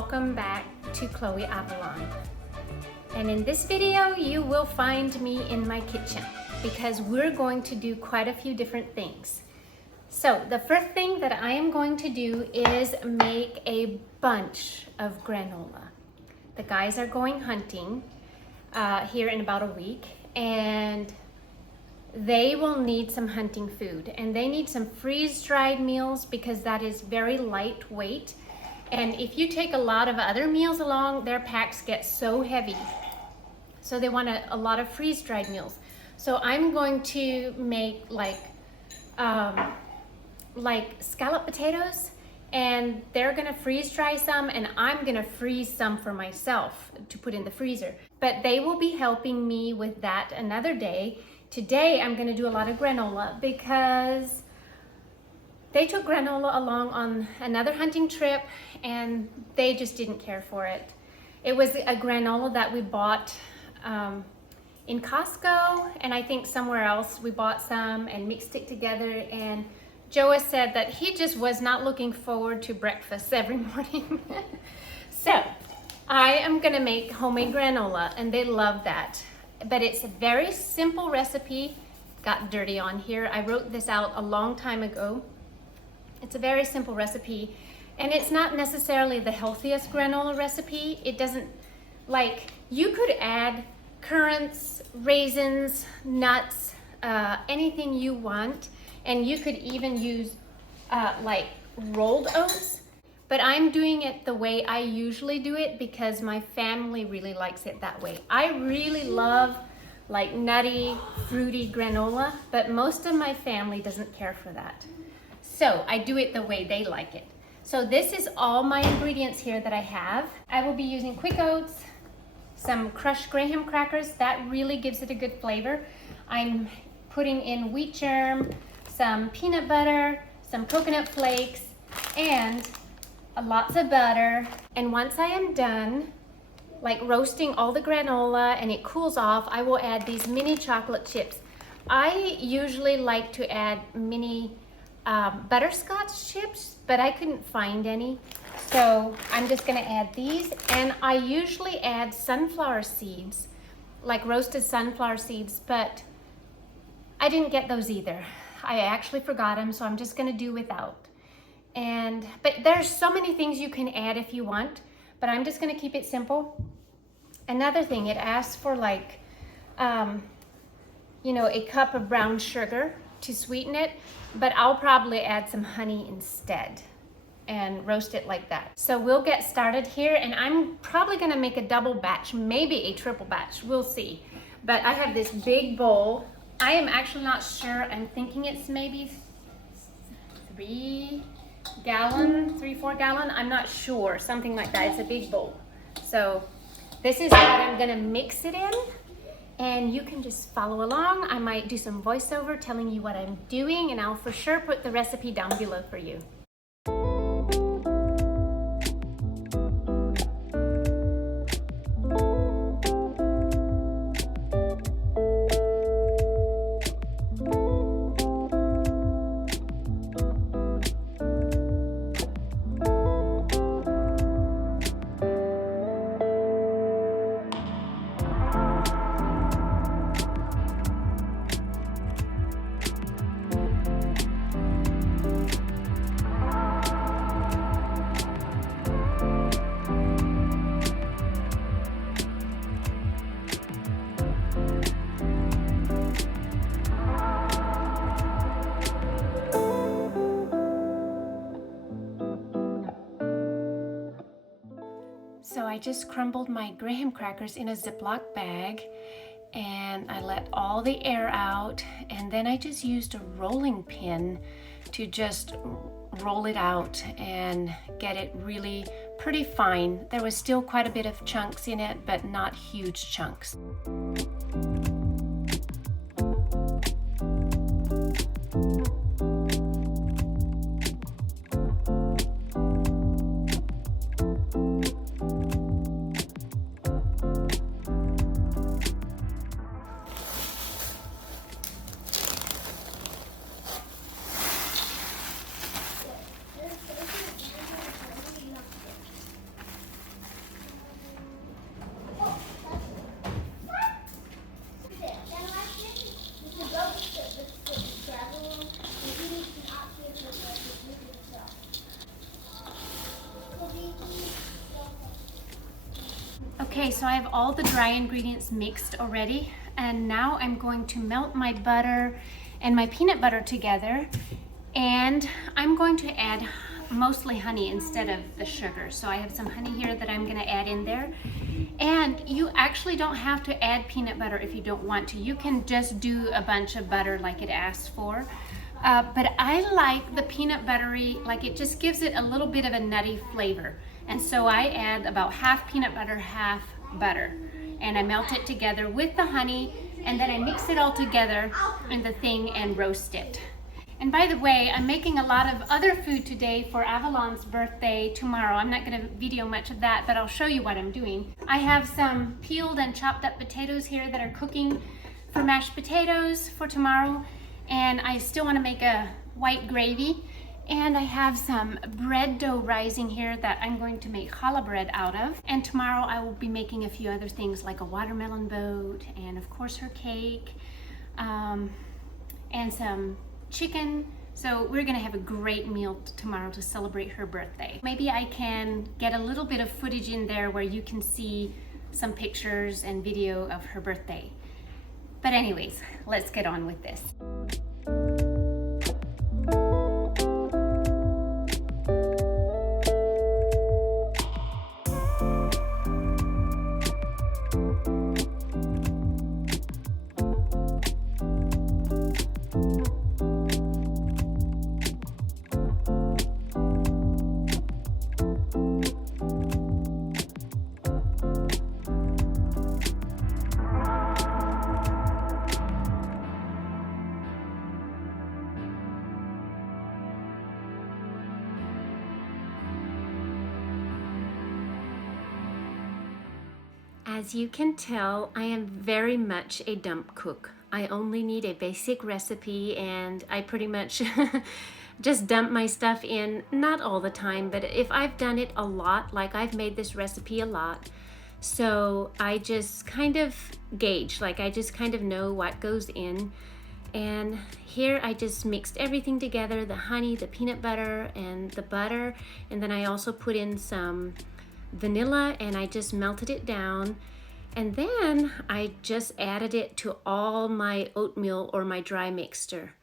welcome back to Chloe Avalon. And in this video, you will find me in my kitchen because we're going to do quite a few different things. So the first thing that I am going to do is make a bunch of granola. The guys are going hunting here in about a week, and they will need some hunting food, and they need some freeze-dried meals because that is very lightweight. And if you take a lot of other meals along, their packs get so heavy. So they want a lot of freeze-dried meals. So I'm going to make like scalloped potatoes, and they're gonna freeze dry some, and I'm gonna freeze some for myself to put in the freezer. But they will be helping me with that another day. Today I'm gonna do a lot of granola because they took granola along on another hunting trip and they just didn't care for it. It was a granola that we bought in Costco, and I think somewhere else we bought some and mixed it together, and Joe said that he just was not looking forward to breakfast every morning. So I am gonna make homemade granola, and they love that. But it's a very simple recipe. Got dirty on here. I wrote this out a long time ago. It's a very simple recipe, and it's not necessarily the healthiest granola recipe. It doesn't, like, you could add currants, raisins, nuts, anything you want, and you could even use like rolled oats. But I'm doing it the way I usually do it because my family really likes it that way. I really love like nutty, fruity granola, but most of my family doesn't care for that. So I do it the way they like it. So this is all my ingredients here that I have. I will be using quick oats, some crushed graham crackers. That really gives it a good flavor. I'm putting in wheat germ, some peanut butter, some coconut flakes, and lots of butter. And once I am done like roasting all the granola and it cools off, I will add these mini chocolate chips. I usually like to add mini butterscotch chips, but I couldn't find any. So I'm just gonna add these, and I usually add sunflower seeds, like roasted sunflower seeds, but I didn't get those either. I actually forgot them, so I'm just gonna do without. But there's so many things you can add if you want, but I'm just gonna keep it simple. Another thing, it asks for like, you know, a cup of brown sugar to sweeten it, but I'll probably add some honey instead and roast it like that. So we'll get started here, and I'm probably gonna make a double batch, maybe a triple batch, we'll see. But I have this big bowl. I am actually not sure. I'm thinking it's maybe 3, 4 gallon. I'm not sure, something like that. It's a big bowl. So this is what I'm gonna mix it in, and you can just follow along. I might do some voiceover telling you what I'm doing, and I'll for sure put the recipe down below for you. So I just crumbled my graham crackers in a Ziploc bag, and I let all the air out, and then I just used a rolling pin to just roll it out and get it really pretty fine. There was still quite a bit of chunks in it, but not huge chunks. Okay, so I have all the dry ingredients mixed already, and now I'm going to melt my butter and my peanut butter together, and I'm going to add mostly honey instead of the sugar. So I have some honey here that I'm gonna add in there. And you actually don't have to add peanut butter if you don't want to. You can just do a bunch of butter like it asks for. But I like the peanut buttery, like it just gives it a little bit of a nutty flavor. And so I add about half peanut butter, half butter. And I melt it together with the honey, and then I mix it all together in the thing and roast it. And by the way, I'm making a lot of other food today for Avalon's birthday tomorrow. I'm not gonna video much of that, but I'll show you what I'm doing. I have some peeled and chopped up potatoes here that are cooking for mashed potatoes for tomorrow. And I still wanna make a white gravy. And I have some bread dough rising here that I'm going to make challah bread out of. And tomorrow I will be making a few other things like a watermelon boat, and of course her cake, and some chicken. So we're gonna have a great meal tomorrow to celebrate her birthday. Maybe I can get a little bit of footage in there where you can see some pictures and video of her birthday. But anyways, let's get on with this. As you can tell, I am very much a dump cook. I only need a basic recipe, and I pretty much just dump my stuff in, not all the time, but if I've done it a lot, like I've made this recipe a lot, so I just kind of gauge, like I just kind of know what goes in. And here I just mixed everything together, the honey, the peanut butter, and the butter, and then I also put in some vanilla, and I just melted it down, and then I just added it to all my oatmeal or my dry mixture.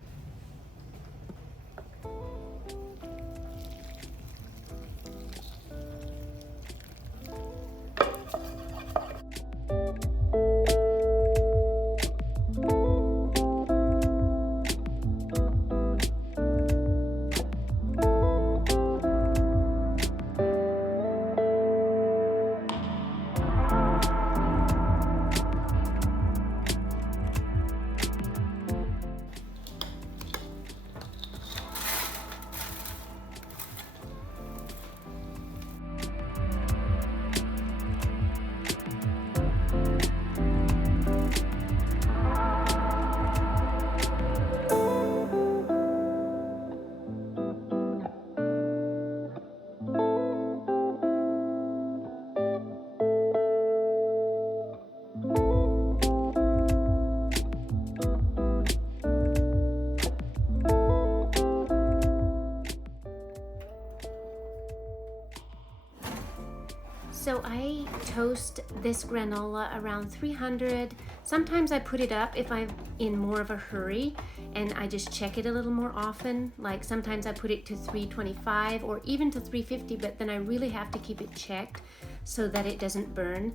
So I toast this granola around 300. Sometimes I put it up if I'm in more of a hurry, and I just check it a little more often. Like sometimes I put it to 325 or even to 350, but then I really have to keep it checked so that it doesn't burn.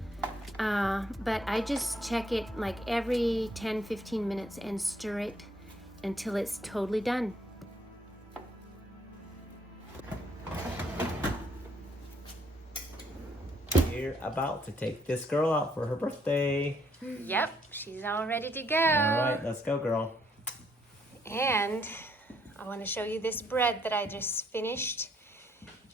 But I just check it like every 10-15 minutes and stir it until it's totally done. We're about to take this girl out for her birthday. Yep, she's all ready to go. All right, let's go, girl. And I want to show you this bread that I just finished.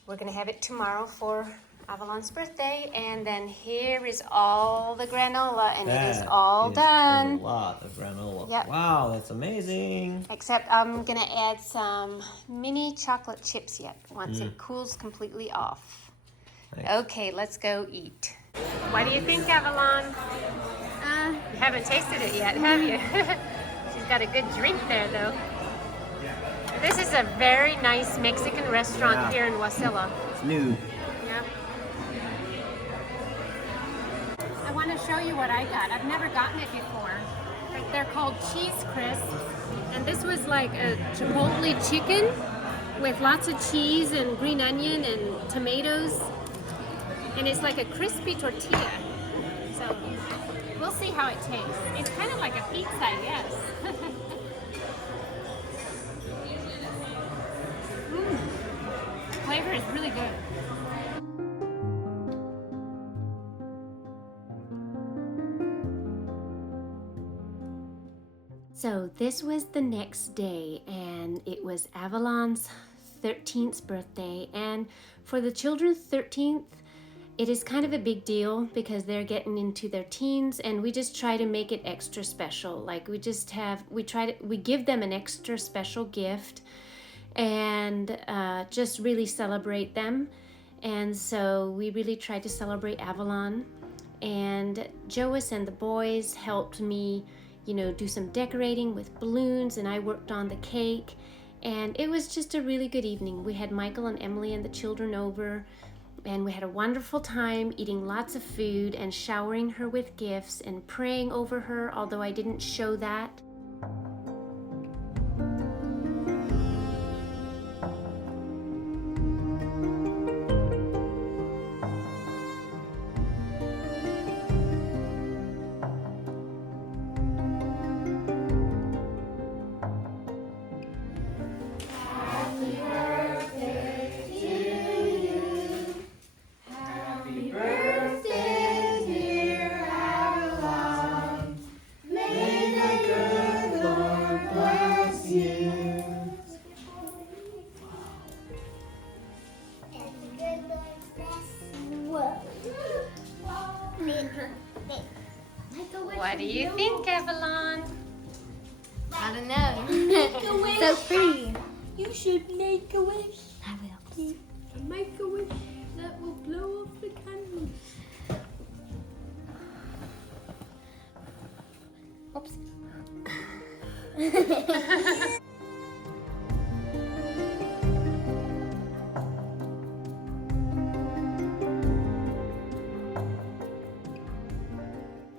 We're going to have it tomorrow for Avalon's birthday. And then here is all the granola, and it is all done. A lot of granola. Yep. Wow, that's amazing. Except I'm going to add some mini chocolate chips yet once it cools completely off. Nice. Okay, let's go eat. What do you think, Avalon? You haven't tasted it yet, have you? She's got a good drink there, though. This is a very nice Mexican restaurant here in Wasilla. It's new. Yeah. show you what I got. I've never gotten it before. But they're called cheese crisps. And this was like a chipotle chicken with lots of cheese and green onion and tomatoes. And it's like a crispy tortilla. So we'll see how it tastes. It's kind of like a pizza, I guess. Flavor is really good. So this was the next day, and it was Avalon's 13th birthday. And for the children's 13th, it is kind of a big deal because they're getting into their teens, and we just try to make it extra special. Like we give them an extra special gift and just really celebrate them. And so we really tried to celebrate Avalon, and Joas and the boys helped me, you know, do some decorating with balloons, and I worked on the cake, and it was just a really good evening. We had Michael and Emily and the children over, and we had a wonderful time eating lots of food and showering her with gifts and praying over her, although I didn't show that. What do you think, Avalon? I don't know. So pretty. You should make a wish. I will. Make a wish that will blow off the candles. Oops.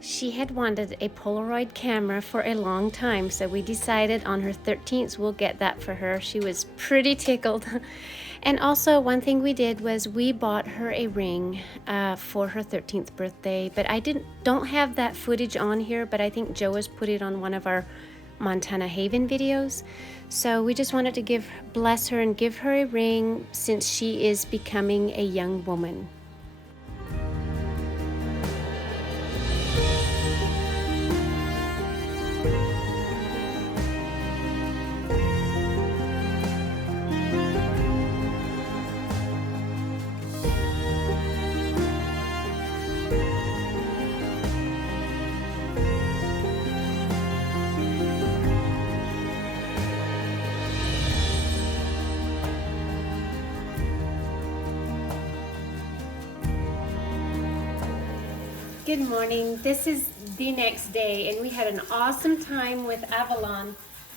She had wanted a Polaroid camera for a long time, so we decided on her 13th we'll get that for her. She was pretty tickled. And also one thing we did was we bought her a ring for her 13th birthday, but I don't have that footage on here, but I think Joe has put it on one of our Montana Haven videos. So we just wanted to bless her and give her a ring since she is becoming a young woman. Good morning. This is the next day, and we had an awesome time with Avalon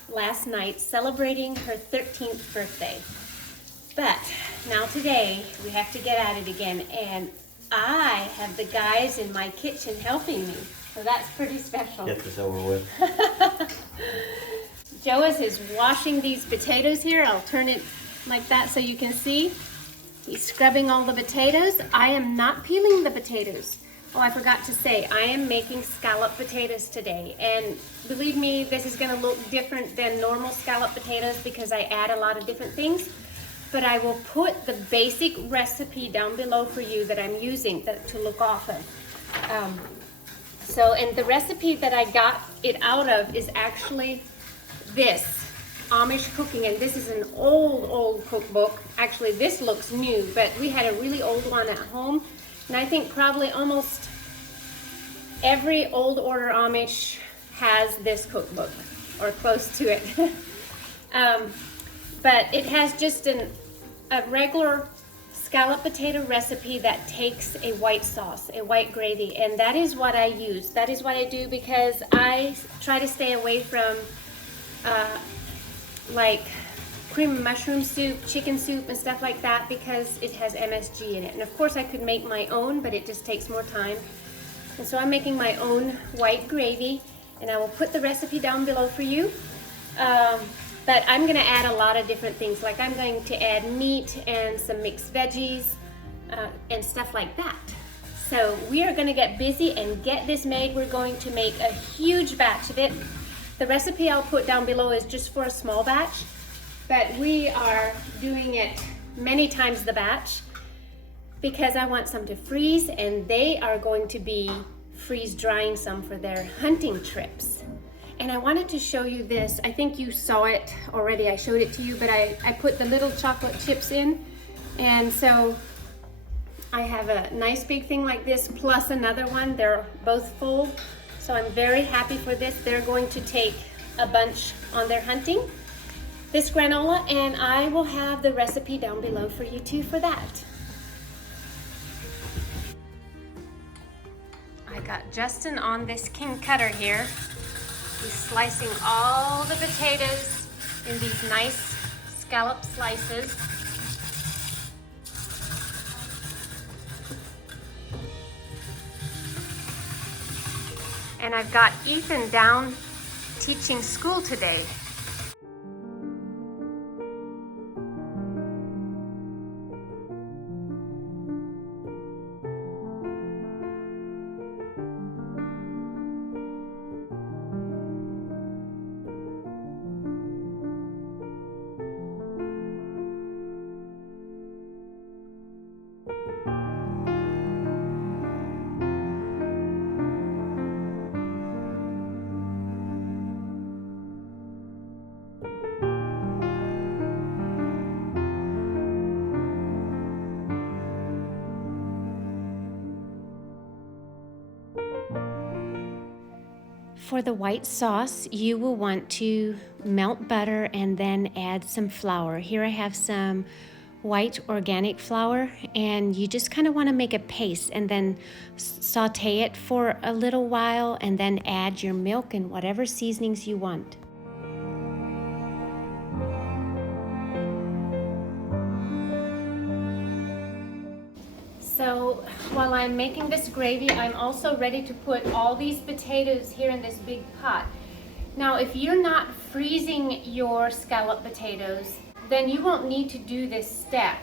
last night celebrating her 13th birthday. But now today we have to get at it again, and I have the guys in my kitchen helping me, so that's pretty special. Get this over with. Joas is washing these potatoes here. I'll turn it like that so you can see. He's scrubbing all the potatoes. I am not peeling the potatoes. Oh, I forgot to say, I am making scallop potatoes today. And believe me, this is gonna look different than normal scallop potatoes because I add a lot of different things. But I will put the basic recipe down below for you that I'm using to look off of. And the recipe that I got it out of is actually this, Amish cooking. And this is an old cookbook. Actually, this looks new, but we had a really old one at home. And I think probably almost every old order Amish has this cookbook or close to it. But it has just a regular scallop potato recipe that takes a white sauce, a white gravy, and that is what I use. That is what I do because I try to stay away from like cream and mushroom soup, chicken soup, and stuff like that because it has MSG in it. And of course I could make my own, but it just takes more time. And so I'm making my own white gravy, and I will put the recipe down below for you. But I'm gonna add a lot of different things. Like I'm going to add meat and some mixed veggies and stuff like that. So we are gonna get busy and get this made. We're going to make a huge batch of it. The recipe I'll put down below is just for a small batch, but we are doing it many times the batch because I want some to freeze, and they are going to be freeze drying some for their hunting trips. And I wanted to show you this. I think you saw it already. I showed it to you, but I put the little chocolate chips in. And so I have a nice big thing like this plus another one. They're both full. So I'm very happy for this. They're going to take a bunch on their hunting, this granola, and I will have the recipe down below for you too for that. I got Justin on this king cutter here. He's slicing all the potatoes in these nice scallop slices. And I've got Ethan down teaching school today. For the white sauce, you will want to melt butter and then add some flour. Here I have some white organic flour, and you just kind of want to make a paste and then saute it for a little while and then add your milk and whatever seasonings you want. So while I'm making this gravy, I'm also ready to put all these potatoes here in this big pot. Now, if you're not freezing your scallop potatoes, then you won't need to do this step.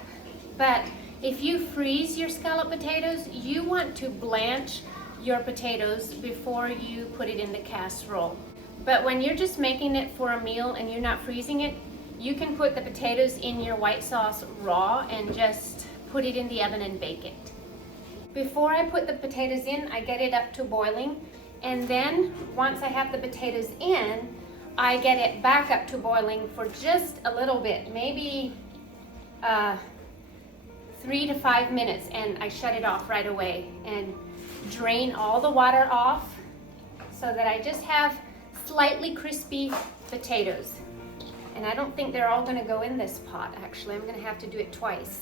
But if you freeze your scallop potatoes, you want to blanch your potatoes before you put it in the casserole. But when you're just making it for a meal and you're not freezing it, you can put the potatoes in your white sauce raw and just put it in the oven and bake it. Before I put the potatoes in, I get it up to boiling, and then once I have the potatoes in, I get it back up to boiling for just a little bit, maybe 3 to 5 minutes, and I shut it off right away and drain all the water off so that I just have slightly crispy potatoes. And I don't think they're all going to go in this pot, actually. I'm going to have to do it twice.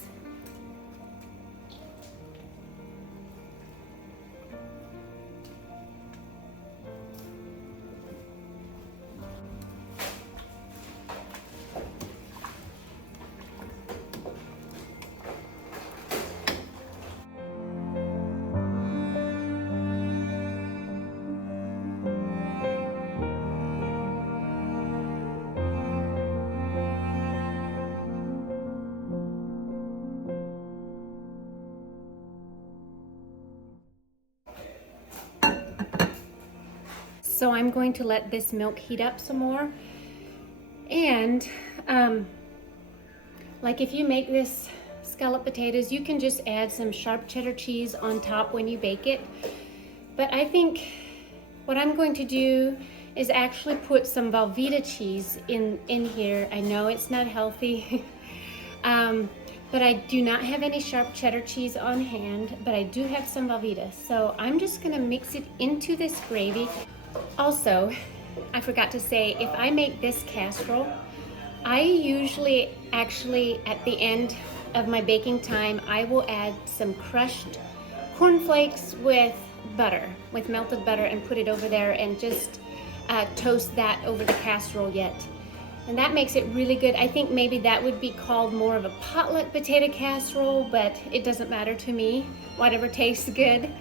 So I'm going to let this milk heat up some more. And like if you make this scallop potatoes, you can just add some sharp cheddar cheese on top when you bake it. But I think what I'm going to do is actually put some Velveeta cheese in here. I know it's not healthy, but I do not have any sharp cheddar cheese on hand, but I do have some Velveeta. So I'm just gonna mix it into this gravy. Also, I forgot to say, if I make this casserole, I usually actually at the end of my baking time, I will add some crushed cornflakes with butter, with melted butter, and put it over there and just toast that over the casserole yet. And that makes it really good. I think maybe that would be called more of a potluck potato casserole, but it doesn't matter to me. Whatever tastes good.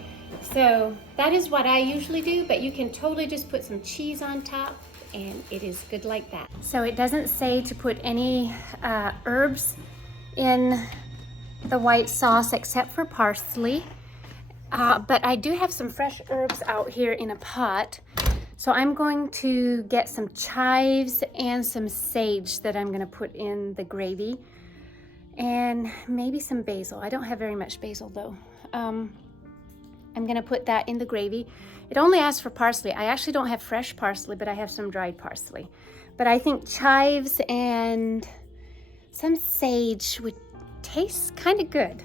So that is what I usually do, but you can totally just put some cheese on top and it is good like that. So it doesn't say to put any herbs in the white sauce except for parsley. But I do have some fresh herbs out here in a pot. So I'm going to get some chives and some sage that I'm gonna put in the gravy. And maybe some basil. I don't have very much basil though. I'm gonna put that in the gravy. It only asks for parsley. I actually don't have fresh parsley, but I have some dried parsley. But I think chives and some sage would taste kind of good.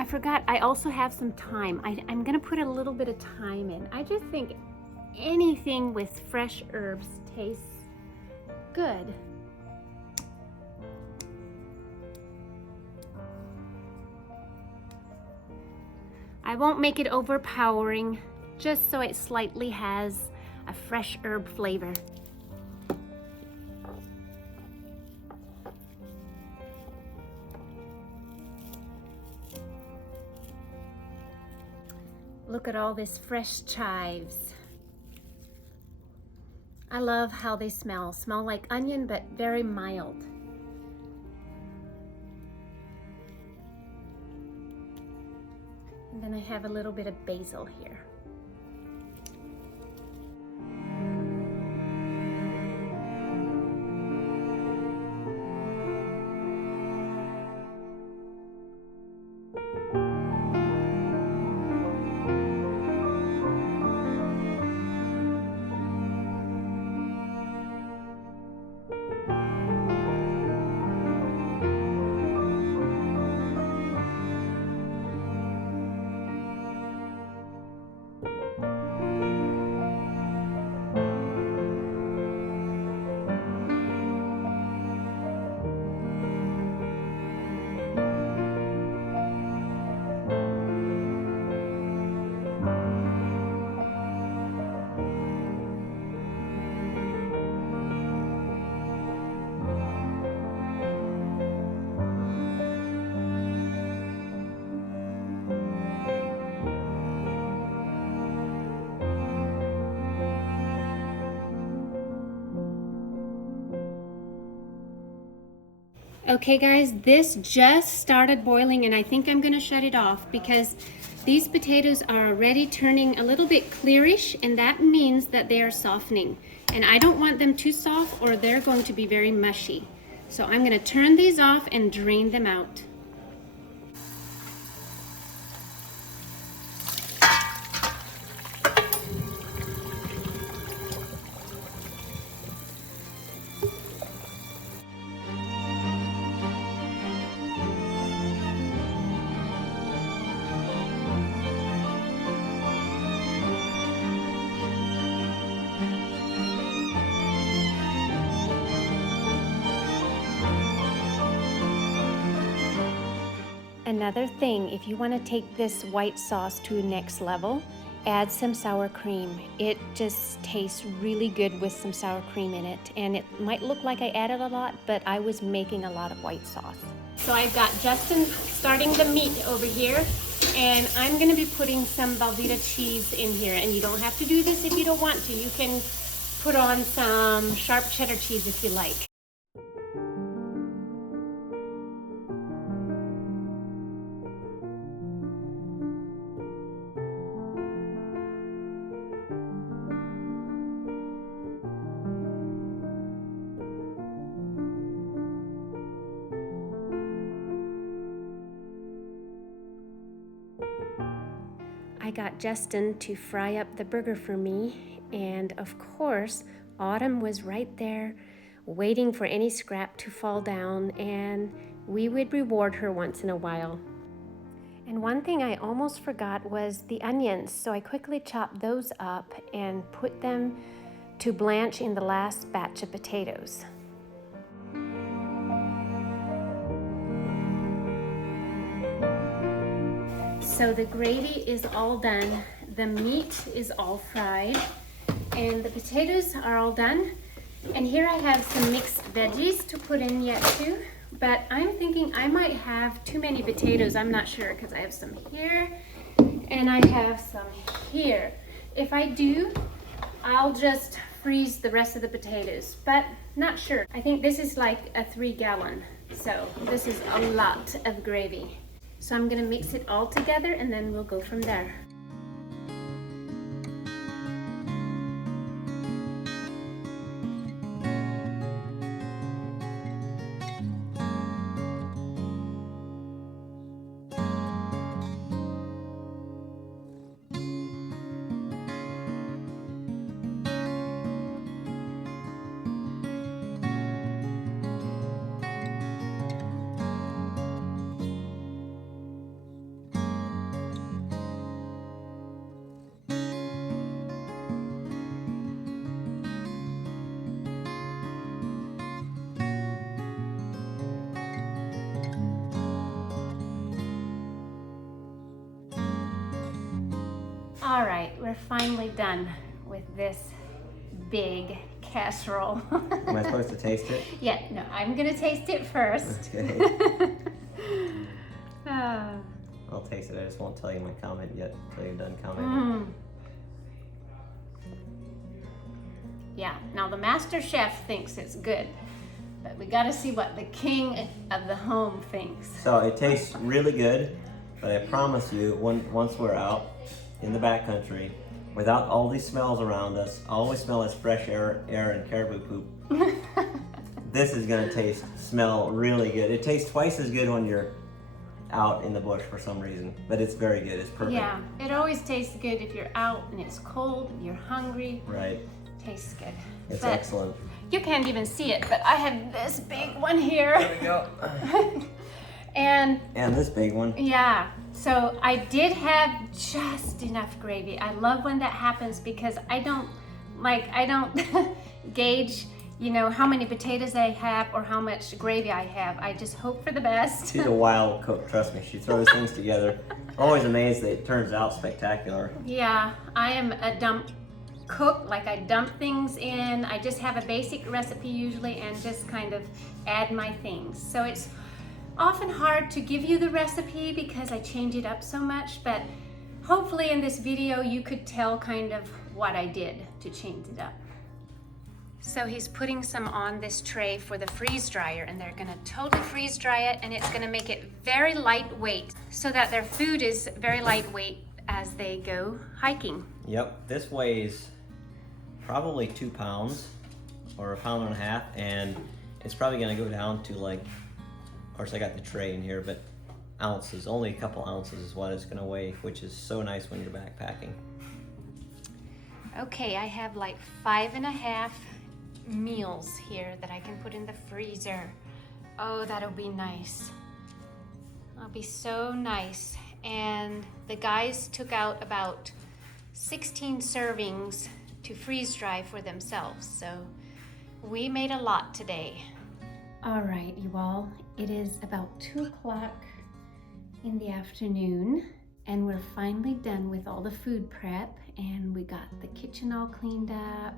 I forgot, I also have some thyme. I'm gonna put a little bit of thyme in. I just think anything with fresh herbs tastes good. I won't make it overpowering, just so it slightly has a fresh herb flavor. Look at all this fresh chives. I love how they smell. Smell like onion, but very mild. And then I have a little bit of basil here. Okay guys, this just started boiling and I think I'm gonna shut it off because these potatoes are already turning a little bit clearish, and that means that they are softening. And I don't want them too soft or they're going to be very mushy. So I'm gonna turn these off and drain them out. Another thing, if you want to take this white sauce to the next level, add some sour cream. It just tastes really good with some sour cream in it. And it might look like I added a lot, but I was making a lot of white sauce. So I've got Justin starting the meat over here, and I'm going to be putting some Velveeta cheese in here. And you don't have to do this if you don't want to. You can put on some sharp cheddar cheese if you like. I got Justin to fry up the burger for me, and of course Autumn was right there waiting for any scrap to fall down, and we would reward her once in a while. And one thing I almost forgot was the onions, so I quickly chopped those up and put them to blanch in the last batch of potatoes. So the gravy is all done. The meat is all fried. And the potatoes are all done. And here I have some mixed veggies to put in yet too. But I'm thinking I might have too many potatoes. I'm not sure because I have some here and I have some here. If I do, I'll just freeze the rest of the potatoes, but not sure. I think this is like a 3-gallon. So this is a lot of gravy. So I'm gonna mix it all together and then we'll go from there. All right, we're finally done with this big casserole. Am I supposed to taste it? Yeah, no, I'm gonna taste it first. Okay. I'll taste it. I just won't tell you my comment yet until you're done commenting. Yeah, now the master chef thinks it's good, but we gotta see what the king of the home thinks. So it tastes really good, but I promise you, once we're out in the backcountry, without all these smells around us, all we smell is fresh air and caribou poop. This is gonna smell really good. It tastes twice as good when you're out in the bush for some reason, but it's very good. It's perfect. Yeah, it always tastes good if you're out and it's cold and you're hungry. Right. Tastes good. It's But excellent. you can't even see it, but I have this big one here. There we go. And this big one. yeah, so I did have just enough gravy. I love when that happens because I don't gauge, how many potatoes I have or how much gravy I have. I just hope for the best. She's a wild cook, trust me. She throws things together. Always amazed that it turns out spectacular. Yeah, I am a dump cook. Like I dump things in. I just have a basic recipe usually and just kind of add my things. So it's often hard to give you the recipe because I change it up so much, but hopefully in this video you could tell kind of what I did to change it up. So he's putting some on this tray for the freeze dryer and they're gonna totally freeze dry it and it's gonna make it very lightweight so that their food is very lightweight as they go hiking. Yep, this weighs probably 2 pounds or 1.5 pounds, and it's probably gonna go down to like, of course I got the tray in here, but ounces, only a couple ounces is what it's gonna weigh, which is so nice when you're backpacking. Okay, I have like 5.5 meals here that I can put in the freezer. Oh, that'll be nice. That'll be so nice. And the guys took out about 16 servings to freeze dry for themselves. So we made a lot today. All right, you all, it is about 2 o'clock in the afternoon and we're finally done with all the food prep and we got the kitchen all cleaned up,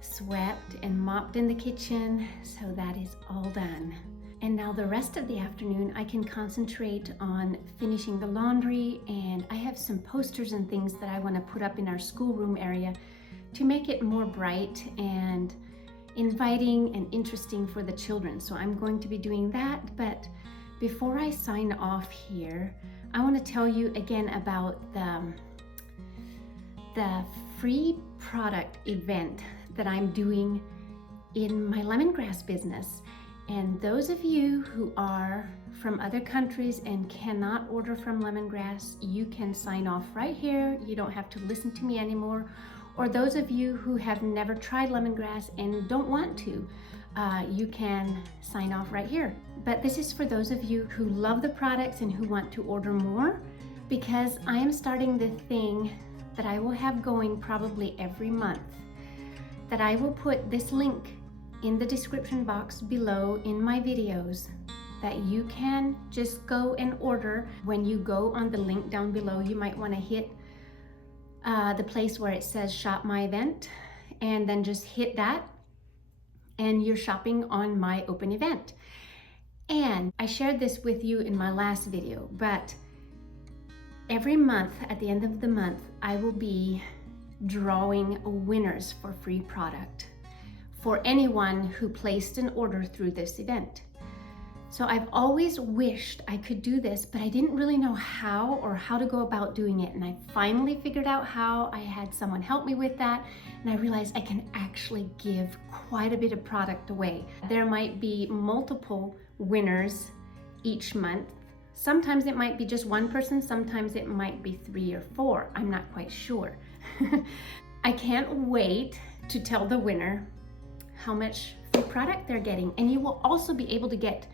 swept and mopped in the kitchen, so that is all done. And now the rest of the afternoon I can concentrate on finishing the laundry, and I have some posters and things that I want to put up in our schoolroom area to make it more bright and inviting and interesting for the children. So I'm going to be doing that, but before I sign off here, I want to tell you again about the free product event that I'm doing in my lemongrass business. And those of you who are from other countries and cannot order from Lemongrass, you can sign off right here. You don't have to listen to me anymore. Or those of you who have never tried lemongrass and don't want to, you can sign off right here. But this is for those of you who love the products and who want to order more, because I am starting the thing that I will have going probably every month, that I will put this link in the description box below in my videos, that you can just go and order. When you go on the link down below, you might want to hit the place where it says shop my event, and then just hit that and you're shopping on my open event. And I shared this with you in my last video, but every month at the end of the month I will be drawing winners for free product for anyone who placed an order through this event. So I've always wished I could do this, but I didn't really know how or how to go about doing it. And I finally figured out how. I had someone help me with that, and I realized I can actually give quite a bit of product away. There might be multiple winners each month. Sometimes it might be just one person, sometimes it might be 3 or 4. I'm not quite sure. I can't wait to tell the winner how much free product they're getting. And you will also be able to get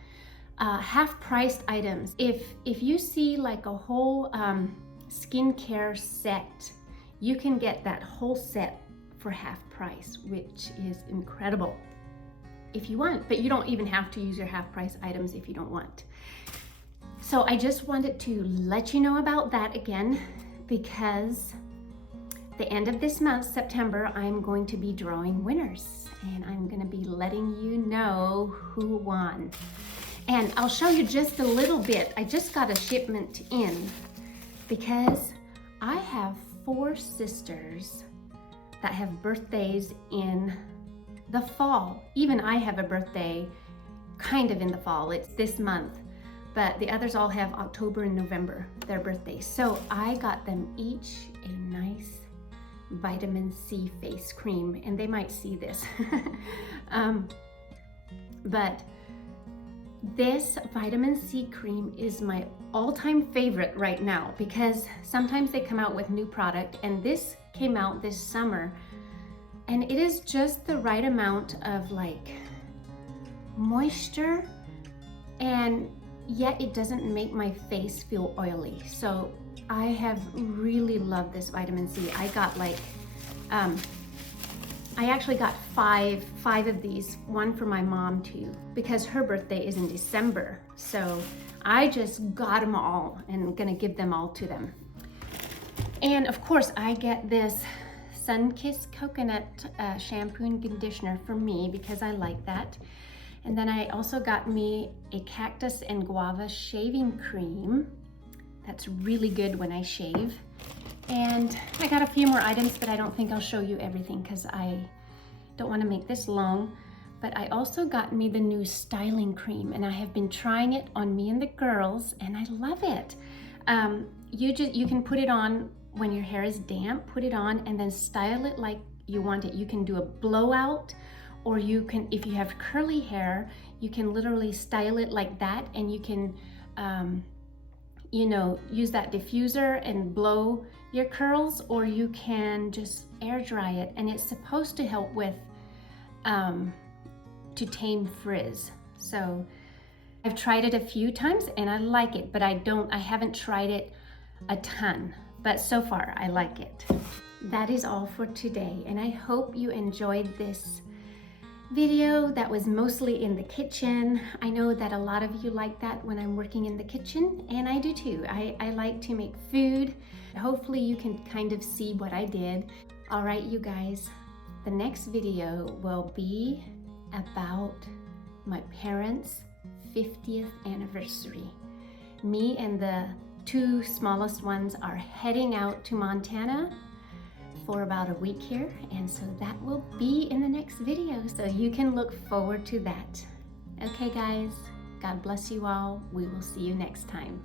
half-priced items. If you see like a whole skincare set, you can get that whole set for half price, which is incredible if you want. But you don't even have to use your half-price items if you don't want. So I just wanted to let you know about that again, because the end of this month, September, I'm going to be drawing winners, and I'm going to be letting you know who won. And I'll show you just a little bit. I just got a shipment in because I have 4 sisters that have birthdays in the fall. Even I have a birthday kind of in the fall. It's this month, but the others all have October and November, their birthdays. So I got them each a nice vitamin C face cream, and they might see this. But this vitamin C cream is my all-time favorite right now, because sometimes they come out with new product, and this came out this summer, and it is just the right amount of like moisture, and yet it doesn't make my face feel oily. So I have really loved this vitamin C. I got like I actually got five of these, one for my mom too, because her birthday is in December. So I just got them all and gonna give them all to them. And of course I get this Sun-Kissed Coconut shampoo and conditioner for me because I like that. And then I also got me a cactus and guava shaving cream. That's really good when I shave. And I got a few more items, but I don't think I'll show you everything because I don't want to make this long. But I also got me the new styling cream, and I have been trying it on me and the girls, and I love it. You can put it on when your hair is damp, put it on and then style it like you want it. You can do a blowout, or you can, if you have curly hair, you can literally style it like that, and you can you know, use that diffuser and blow your curls, or you can just air dry it, and it's supposed to help with to tame frizz. So I've tried it a few times and I like it, but I haven't tried it a ton, but so far I like it. That is all for today, and I hope you enjoyed this video that was mostly in the kitchen. I know that a lot of you like that when I'm working in the kitchen, and I do too. I like to make food. Hopefully you can kind of see what I did. All right, you guys, the next video will be about my parents' 50th anniversary. Me and the 2 smallest ones are heading out to Montana for about a week here, and so that will be in the next video, so you can look forward to that. Okay guys, God bless you all. We will see you next time.